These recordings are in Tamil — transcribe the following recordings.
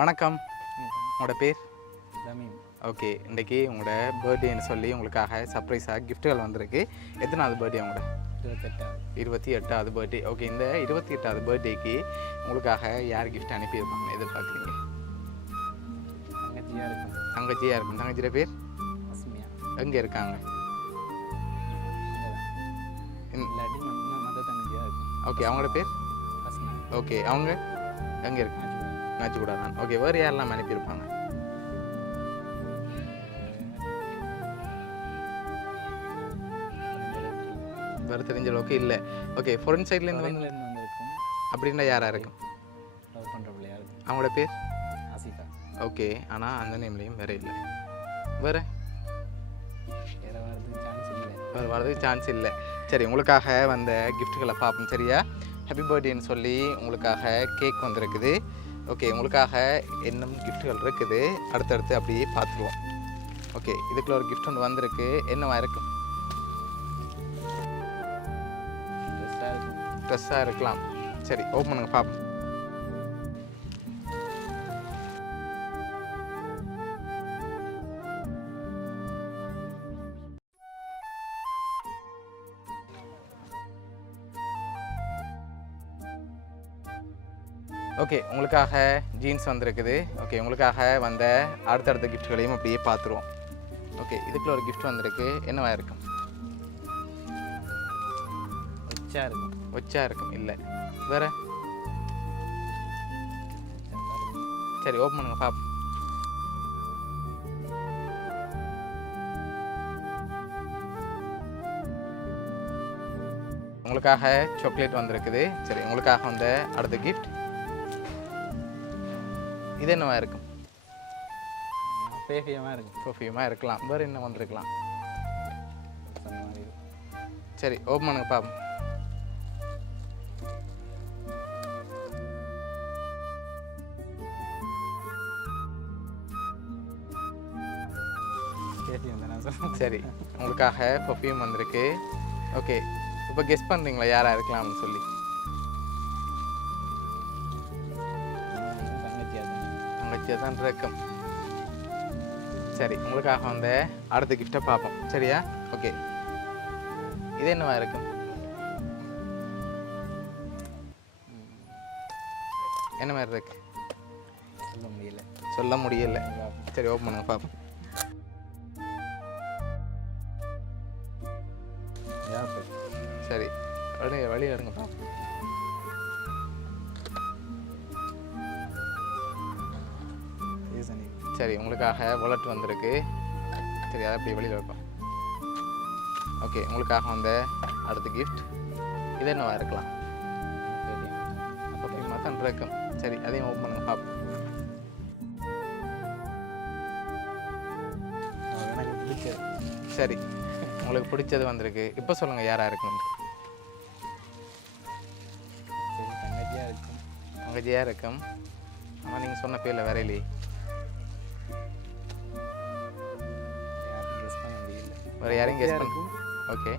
வணக்கம். உங்களோட பேர்? தமிழ். ஓகே. இன்றைக்கி உங்களோட பர்த்டேன்னு சொல்லி உங்களுக்காக சர்ப்ரைஸாக கிஃப்ட்டுகள் வந்திருக்கு. எத்தனாவது பர்த்டே உங்களோட? 28வது பர்த்டே. ஓகே. இந்த 28வது பர்த்டேக்கு உங்களுக்காக யார் கிஃப்ட் அனுப்பியிருப்பாங்கன்னு எதிர்பார்க்குறீங்க? தங்கச்சியாக இருக்கும். தங்கச்சியாக இருக்கும். தங்கச்சியோட பேர்? அஸ்மியா. எங்கே இருக்காங்க? இல்லாட்டி மற்ற தங்கச்சியாக இருக்கும். ஓகே. அவங்களோட பேர்? அஸ்மியா. ஓகே. அவங்க எங்கே இருக்காங்க? மேட்ச் கூட தான். ஓகே. வேறு யாரெல்லாம் அனுப்பியிருப்பாங்க? வேறு தெரிஞ்ச அளவுக்கு இல்லை. ஓகே. ஃபாரின் சைட்லேருந்து வந்திருக்கும். அப்படின்னா யாராக இருக்கும்? லவ் பண்ணுற பிள்ளையாக இருக்கும். அவங்களோட பேர்? ஆசிஃபா. ஓகே. ஆனால் அந்த நேம்லேயும் வேறு இல்லை. வேறு வரதுக்கு சான்ஸ் இல்லை. சரி, உங்களுக்காக வந்த கிஃப்ட்டுகளை பார்ப்போம். சரியா? ஹாப்பி பர்த்டேன்னு சொல்லி உங்களுக்காக கேக் வந்திருக்குது. ஓகே. உங்களுக்காக இன்னும் கிஃப்ட்டுகள் இருக்குது. அடுத்தடுத்து அப்படியே பார்த்துருவோம். ஓகே. இதுக்குள்ள ஒரு கிஃப்ட் ஒன்று வந்திருக்கு. என்னவா இருக்கும்? ட்ரெஸ்ஸாக இருக்கலாம். சரி, ஓப்பன் பண்ணுங்க பார்ப்போம். ஓகே. உங்களுக்காக ஜீன்ஸ் வந்திருக்குது. ஓகே. உங்களுக்காக வந்த அடுத்தடுத்த கிஃப்ட்களையும் அப்படியே பார்த்துருவோம். ஓகே. இதுக்குள்ள ஒரு கிஃப்ட் வந்திருக்கு. என்னவா இருக்கும்? ஒச்சா இருக்கும். ஒச்சா இருக்கும். இல்லை. வேறு? சரி, ஓப்பன் பண்ணுங்க பார்ப்போம். உங்களுக்காக சாக்லேட் வந்திருக்குது. சரி, உங்களுக்காக வந்த அடுத்த கிஃப்ட் இது என்னவா இருக்கும்? பெர்ஃப்யூமாக இருக்கும். பெர்ஃப்யூமாக இருக்கலாம். வேறு என்ன வந்திருக்கலாம்? சரி, ஓப்பன் பண்ணுங்க பார்ப்போம். சரி, உங்களுக்காக பெர்ஃப்யூம் வந்திருக்கு. ஓகே. இப்போ கெஸ் பண்ணுறீங்களா யாராக இருக்கலாம்னு சொல்லி? தங்கச்சியாக தான் இருக்கும். சரி, உங்களுக்காக வந்த அடுத்த கிஃப்டை பார்ப்போம். சரியா? ஓகே. இது என்னவா இருக்கும்? என்ன மாதிரி இருக்கு? சொல்ல முடியல. சரி, ஓப்பன் பண்ணுங்க பார்ப்போம். சரி, வழி எடுங்க பார்ப்போம். சரி, உங்களுக்காக வாலெட் வந்திருக்கு. சரி, அதை அப்படி வெளியில் வைப்போம். ஓகே. உங்களுக்காக வந்த அடுத்த கிஃப்ட் இது என்னவா இருக்கலாம்? அப்போ தான் இருக்கும். சரி, அதையும் ஓப்பன் பண்ணுங்க பார்ப்போம். சரி, உங்களுக்கு பிடிச்சது வந்திருக்கு. இப்போ சொல்லுங்கள் யாராக இருக்குன்னு. தங்கச்சியாக இருக்கும். ஆனால் நீங்கள் சொன்ன பேரில் வேற இல்லையே. வேறு யாரையும் கெஸ் பண்ணும். ஓகே.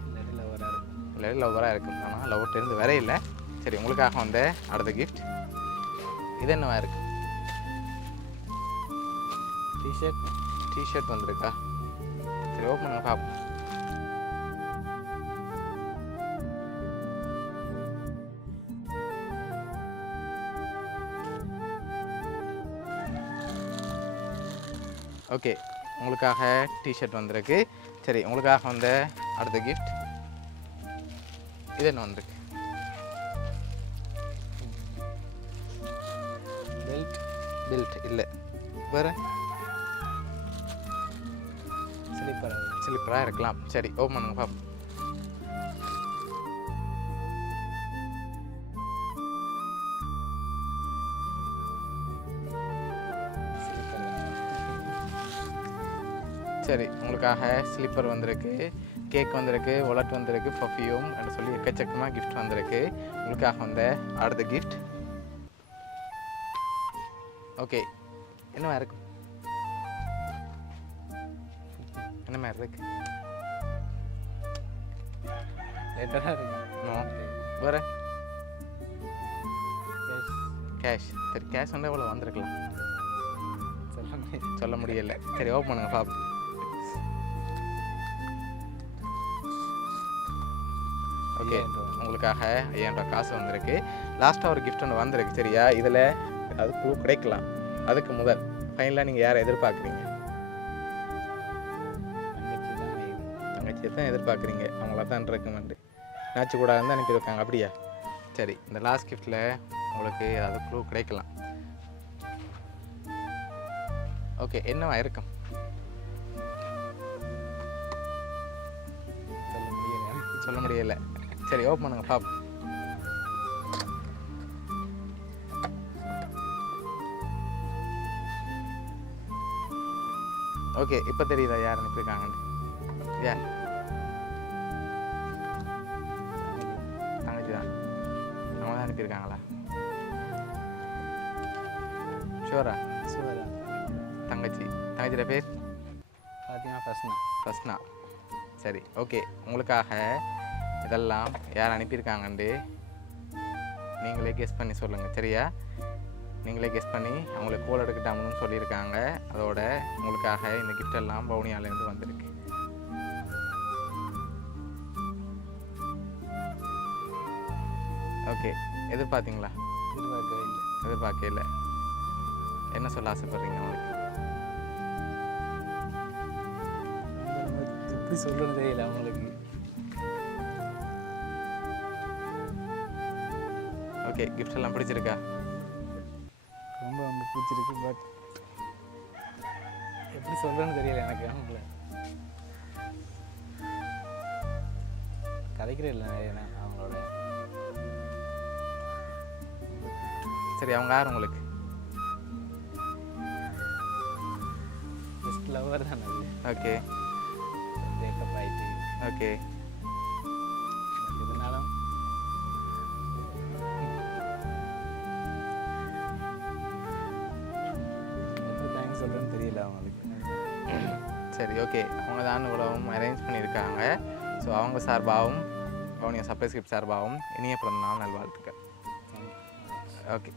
இல்லை, லவ்வராக இருக்கும். ஆனால் லவ்வர்கிட்டருந்து வேற இல்லை. சரி, உங்களுக்காக வந்த அடுத்த கிஃப்ட் இது என்னவா இருக்கு? டிஷர்ட் வந்திருக்கா? சரி, ஓப்பன் பண்ணுங்க பார்ப்போம். ஓகே. உங்களுக்காக டிஷர்ட் வந்திருக்கு. சரி, உங்களுக்காக வந்த அடுத்த கிஃப்ட் இது என்ன வந்திருக்கு? பெல்ட் இல்லை. வேறு? ஸ்லிப்பராக இருக்கலாம். சரி, ஓப்பன் பண்ணுங்க பார்ப்போம். சரி, உங்களுக்காக ஸ்லிப்பர் வந்திருக்கு, கேக் வந்திருக்கு, வாலெட் வந்திருக்கு, பர்ஃப்யூம் அப்படின்னு சொல்லி எக்கச்சக்கமாக கிஃப்ட் வந்திருக்கு. உங்களுக்காக வந்த அடுத்த கிஃப்ட் ஓகே. என்னவா இருக்கும்? என்ன மாதிரி இருக்கு? வேறு? கேஷ். சரி, கேஷ் வந்து எவ்வளோ வந்திருக்கலாம்? சொல்ல முடியல. சரி ஓப்பன் பண்ணுங்க பாப்போம். ஓகே, உங்களுக்காக 5000 ரூபா காசு வந்திருக்கு. லாஸ்ட்டாக ஒரு கிஃப்ட் ஒன்று வந்திருக்கு சரியா? இதில் அது க்ளூ கிடைக்கலாம். அதுக்கு முதல் ஃபைனலாக நீங்கள் யாரை எதிர்பார்க்குறீங்க? தங்கச்சியை தான் எதிர்பார்க்குறீங்க. அவங்கள தான் ரெக்கமெண்டு நாச்சு கூட வந்து அனுப்பியிருக்காங்க. அப்படியா? சரி, இந்த லாஸ்ட் கிஃப்ட்டில் உங்களுக்கு அது க்ளூ கிடைக்கலாம். ஓகே, என்னவா இருக்கும்? சொல்ல முடியல. சரி ஓப்பன் பண்ணுங்க பாப்போம். ஓகே, இப்போ தெரியுதா யார் அனுப்பியிருக்காங்கன்னு? யார்? தங்கச்சி தான். அவங்க தான் அனுப்பியிருக்காங்களா? ஷுவரா? தங்கச்சி. தங்கச்சியோட பேர் பார்த்தீங்கன்னா ஃபஸ்னா. சரி ஓகே, உங்களுக்காக இதெல்லாம் யார் அனுப்பியிருக்காங்கன்ட்டு நீங்களே கெஸ் பண்ணி சொல்லுங்கள் சரியா? நீங்களே கெஸ் பண்ணி அவங்களுக்கு கோல் எடுக்கட்டாமனு சொல்லியிருக்காங்க. அதோட உங்களுக்காக இந்த கிஃப்ட் எல்லாம் பவுனியாலேருந்து வந்திருக்கு. ஓகே, எதிர்பார்த்தீங்களா? எதிர்பார்க்கவே இல்லை. என்ன சொல்ல ஆசைப்படுறீங்க உங்களுக்கு? எப்படி சொல்கிறது தெரியல அவங்களுக்கு. ஓகே, கிஃப்ட் எல்லாம் பிடிச்சிருக்கா? ரொம்ப ரொம்ப பிடிச்சிருக்கு. பட் எப்படி சொல்கிறேன்னு தெரியல எனக்கு. அவங்கள கதைக்கிறே இல்லை நிறைய அவங்களோட. சரி, அவங்க யார் உங்களுக்கு? பெஸ்ட் லவர் தான் அது. ஓகே, பிரேக்கப் ஆகிட்டு. ஓகே, இதனாலும் எப்படி தேங்க்ஸ் சொல்கிறேன்னு தெரியல அவங்களுக்கு. சரி ஓகே, அவங்க தான் இவ்வளவும் அரேஞ்ச் பண்ணியிருக்காங்க. ஸோ அவங்க சார்பாகவும் வவுனியா சர்ப்ரைஸ் கிஃப்ட் சார்பாகவும் இனிய பிறந்த நாள் நல்வாழ்த்துக்கள். ஓகே.